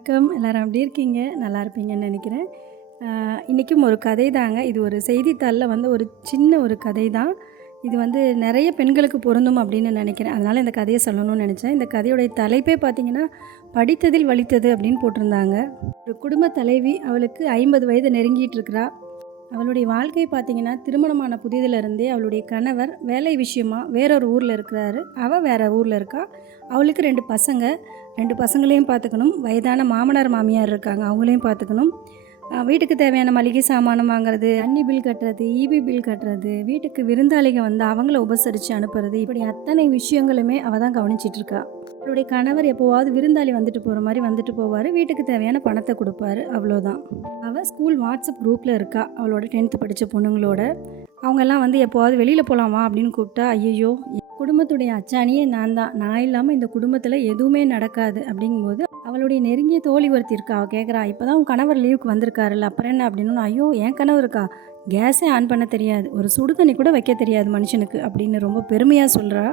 வணக்கம். எல்லாரும் எப்படி இருக்கீங்க? நல்லா இருப்பீங்கன்னு நினைக்கிறேன். இன்றைக்கும் ஒரு கதை தாங்க. இது ஒரு செய்தித்தாளில் வந்த ஒரு சின்ன ஒரு கதை தான். இது நிறைய பெண்களுக்கு பொருந்தும் அப்படின்னு நினைக்கிறேன். அதனால் இந்த கதையை சொல்லணும்னு நினச்சேன். இந்த கதையுடைய தலைப்பே பார்த்திங்கன்னா, படித்ததில் வலித்தது அப்படின்னு போட்டிருந்தாங்க. ஒரு குடும்ப தலைவி, அவளுக்கு 50 வயது நெருங்கிட்டு இருக்கிறா. அவளுடைய வாழ்க்கை பார்த்திங்கன்னா, திருமணமான புதிதிலிருந்தே அவளுடைய கணவர் வேலை விஷயமாக வேறொரு ஊரில் இருக்கிறாரு. அவள் வேறு ஊரில் இருக்கா. அவளுக்கு 2 பசங்க. 2 பசங்களையும் பார்த்துக்கணும். வயதான மாமனார் மாமியார் இருக்காங்க, அவங்களையும் பார்த்துக்கணும். வீட்டுக்கு தேவையான மளிகை சாமானம் வாங்குறது, தண்ணி பில் கட்டுறது, ஈபி பில் கட்டுறது, வீட்டுக்கு விருந்தாளிகள் அவங்கள உபசரித்து அனுப்புறது, இப்படி அத்தனை விஷயங்களுமே அவள் தான் கவனிச்சிட்ருக்கா. அவளுடைய கணவர் எப்போவாவது விருந்தாளி வந்துட்டு போகிற மாதிரி வந்துட்டு போவார். வீட்டுக்கு தேவையான பணத்தை கொடுப்பாரு, அவ்வளோதான். அவள் ஸ்கூல் வாட்ஸ்அப் குரூப்பில் இருக்கா, அவளோட 10th படித்த பொண்ணுங்களோட. அவங்கெல்லாம் எப்போவாவது வெளியில் போகலாமா அப்படின்னு கூப்பிட்டா, ஐயோ குடும்பத்துடைய அச்சாணியே நான் தான், நான் இல்லாமல் இந்த குடும்பத்தில் எதுவுமே நடக்காது அப்படிங்கும்போது அவளுடைய நெருங்கிய தோழி ஒருத்தி இருக்கா. அவள் கேட்குறா, இப்போ தான் உன் கணவர் லீவுக்கு வந்திருக்காருல்ல, அப்புறம் என்ன அப்படின்னு. ஐயோ என் கணவர் இருக்கா, கேஸே ஆன் பண்ண தெரியாது, ஒரு சுடு தண்ணி கூட வைக்க தெரியாது மனுஷனுக்கு அப்படின்னு ரொம்ப பெருமையாக சொல்கிறா.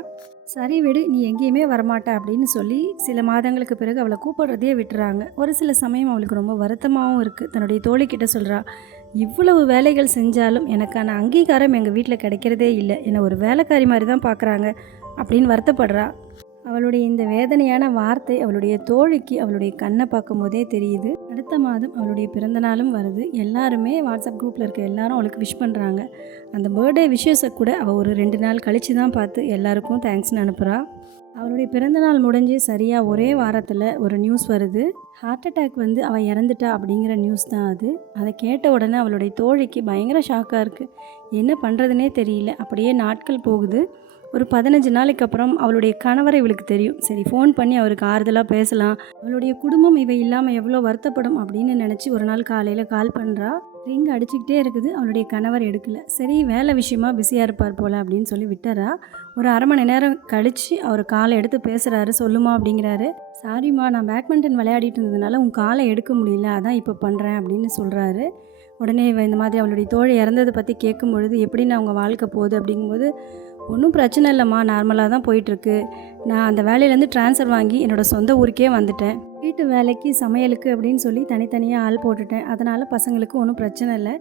சரி விடு, நீ எங்கேயுமே வரமாட்டா அப்படின்னு சொல்லி சில மாதங்களுக்கு பிறகு அவளை கூப்பிடுறதையே விட்டுறாங்க. ஒரு சில சமயம் அவளுக்கு ரொம்ப வருத்தமாகவும் இருக்குது. தன்னுடைய தோழிக்கிட்ட சொல்கிறா, இவ்வளவு வேலைகள் செஞ்சாலும் எனக்கான அங்கீகாரம் எங்கள் வீட்டில் கிடைக்கிறதே இல்லை, என்னை ஒரு வேலைக்காரி மாதிரி தான் பார்க்குறாங்க அப்படின்னு வருத்தப்படுறா. அவளுடைய இந்த வேதனையான வார்த்தை அவளுடைய தோழிக்கு அவளுடைய கண்ணை பார்க்கும் போதே தெரியுது. அடுத்த மாதம் அவளுடைய பிறந்த நாளும் வருது. எல்லாருமே வாட்ஸ்அப் குரூப்பில் இருக்க எல்லாரும் அவளுக்கு விஷ் பண்ணுறாங்க. அந்த பர்த்டே விஷஸை கூட அவள் ஒரு 2 நாள் கழித்து தான் பார்த்து எல்லாருக்கும் தேங்க்ஸ்னு அனுப்புகிறா. அவளுடைய பிறந்தநாள் முடிஞ்சு சரியாக ஒரே வாரத்தில் ஒரு நியூஸ் வருது. ஹார்ட் அட்டாக் அவள் இறந்துட்டா அப்படிங்கிற நியூஸ் தான் அது. அதை கேட்ட உடனே அவளுடைய தோழிக்கு பயங்கர ஷாக்காக இருக்குது. என்ன பண்ணுறதுனே தெரியல. அப்படியே நாட்கள் போகுது. ஒரு 15 நாளைக்கு அப்புறம் அவளுடைய கணவரை இவளுக்கு தெரியும். சரி, ஃபோன் பண்ணி அவருக்கு ஆறுதலாக பேசலாம், அவளுடைய குடும்பம் இவ இல்லாமல் எவ்வளோ வருத்தப்படும் அப்படின்னு நினச்சி ஒரு நாள் காலையில் கால் பண்ணுறா. ரிங் அடிச்சுக்கிட்டே இருக்குது. அவளுடைய கணவர் எடுக்கலை. சரி, வேலை விஷயமா பிஸியாக இருப்பார் போல் அப்படின்னு சொல்லி விட்டுறா. ஒரு 1/2 மணி நேரம் கழித்து அவர் காலை எடுத்து பேசுகிறாரு. சொல்லுமா அப்படிங்கிறாரு. சாரிம்மா, நான் பேட்மிண்டன் விளையாடிட்டு இருந்ததுனால உன் காலை எடுக்க முடியல, அதான் இப்போ பண்ணுறேன் அப்படின்னு சொல்கிறாரு. உடனே இந்த மாதிரி அவளுடைய தோழி இறந்ததை பற்றி கேட்கும் பொழுது, எப்படின்னு அவங்க வாழ்க்கை போகுது அப்படிங்கும்போது, ஒன்றும் பிரச்சனை இல்லைம்மா, நார்மலாக தான் போயிட்டுருக்கு. நான் அந்த வேலையிலேருந்து ட்ரான்ஸ்ஃபர் வாங்கி என்னோடய சொந்த ஊருக்கே வந்துட்டேன். வீட்டு வேலைக்கு சமையலுக்கு அப்படின்னு சொல்லி தனித்தனியாக ஆள் போட்டுட்டேன். அதனால் பசங்களுக்கு ஒன்றும் பிரச்சனை இல்லை.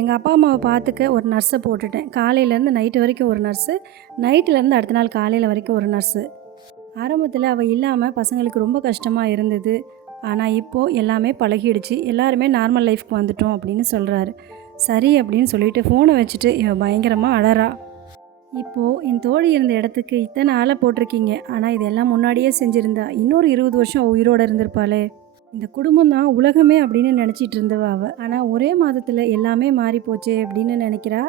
எங்கள் அப்பா அம்மாவை பார்த்துக்க ஒரு நர்ஸை போட்டுட்டேன். காலையிலேருந்து நைட்டு வரைக்கும் ஒரு நர்ஸு, நைட்டிலேருந்து அடுத்த நாள் காலையில் வரைக்கும் ஒரு நர்ஸு. ஆரம்பத்தில் அவள் இல்லாமல் பசங்களுக்கு ரொம்ப கஷ்டமாக இருந்தது. ஆனால் இப்போது எல்லாமே பழகிடுச்சு, எல்லாருமே நார்மல் லைஃப்க்கு வந்துட்டோம் அப்படின்னு சொல்கிறாரு. சரி அப்படின்னு சொல்லிட்டு ஃபோனை வச்சுட்டு இவன் பயங்கரமாக அழறா. இப்போது என் தோழி இருந்த இடத்துக்கு இத்தனை ஆளை போட்டிருக்கீங்க, ஆனால் இதெல்லாம் முன்னாடியே செஞ்சுருந்தா இன்னொரு 20 வருஷம் உயிரோடு இருந்திருப்பாளே. இந்த குடும்பம் தான் உலகமே அப்படின்னு நினச்சிட்டு இருந்தவ அவள். ஆனால் ஒரே மாதத்தில் எல்லாமே மாறி போச்சே அப்படின்னு நினைக்கிறா.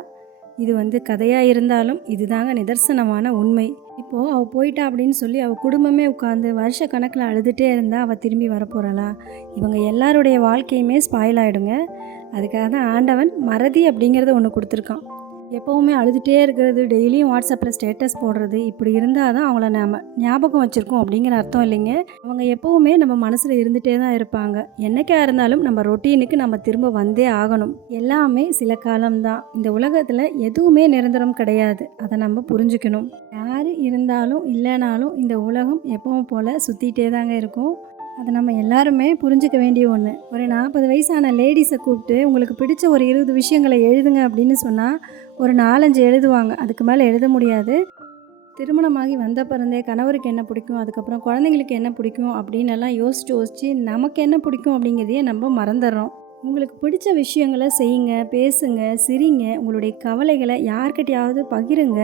இது கதையாக இருந்தாலும் இதுதாங்க நிதர்சனமான உண்மை. இப்போது அவள் போயிட்டா அப்படின்னு சொல்லி அவள் குடும்பமே உட்காந்து வருஷ கணக்கில் அழுதுகிட்டே இருந்தால் அவள் திரும்பி வரப்போகிறாளா? இவங்க எல்லாருடைய வாழ்க்கையுமே ஸ்பாயில் ஆகிடுங்க. அதுக்காக தான் ஆண்டவன் மறதி அப்படிங்கிறத ஒன்று கொடுத்துருக்கான். எப்போவுமே அழுதுகிட்டே இருக்கிறது, டெய்லியும் வாட்ஸ்அப்பில் ஸ்டேட்டஸ் போடுறது, இப்படி இருந்தால் தான் அவங்கள நம்ம ஞாபகம் வச்சுருக்கோம் அப்படிங்கிற அர்த்தம் இல்லைங்க. அவங்க எப்போவுமே நம்ம மனசில் இருந்துகிட்டே தான் இருப்பாங்க. என்னைக்கா இருந்தாலும் நம்ம ரொட்டீனுக்கு நம்ம திரும்ப வந்தே ஆகணும். எல்லாமே சில காலம்தான். இந்த உலகத்தில் எதுவுமே நிரந்தரம் கிடையாது. அதை நம்ம புரிஞ்சுக்கணும். யார் இருந்தாலும் இல்லைனாலும் இந்த உலகம் எப்பவும் போல் சுற்றிகிட்டே தாங்க இருக்கும். அதை நம்ம எல்லாருமே புரிஞ்சிக்க வேண்டிய ஒன்று. ஒரு 40 வயசான லேடிஸை கூப்பிட்டு உங்களுக்கு பிடிச்ச ஒரு 20 விஷயங்களை எழுதுங்க அப்படின்னு சொன்னால் ஒரு 4-5 எழுதுவாங்க. அதுக்கு மேலே எழுத முடியாது. திருமணமாகி வந்த பிறந்தே கணவருக்கு என்ன பிடிக்கும், அதுக்கப்புறம் குழந்தைங்களுக்கு என்ன பிடிக்கும் அப்படின்னு எல்லாம் யோசித்து நமக்கு என்ன பிடிக்கும் அப்படிங்கிறதையே நம்ம மறந்துடுறோம். உங்களுக்கு பிடிச்ச விஷயங்களை செய்யுங்க, பேசுங்க, சிரிங்க, உங்களுடைய கவலைகளை யார்கிட்டையாவது பகிருங்க.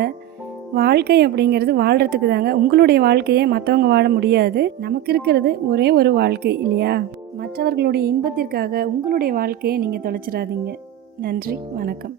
வாழ்க்கை அப்படிங்கிறது வாழ்கிறதுக்கு தாங்க. உங்களுடைய வாழ்க்கையை மற்றவங்க வாழ முடியாது. நமக்கு இருக்கிறது ஒரே ஒரு வாழ்க்கை இல்லையா? மற்றவர்களுடைய இன்பத்திற்காக உங்களுடைய வாழ்க்கையை நீங்கள் தொலைச்சிடாதீங்க. நன்றி, வணக்கம்.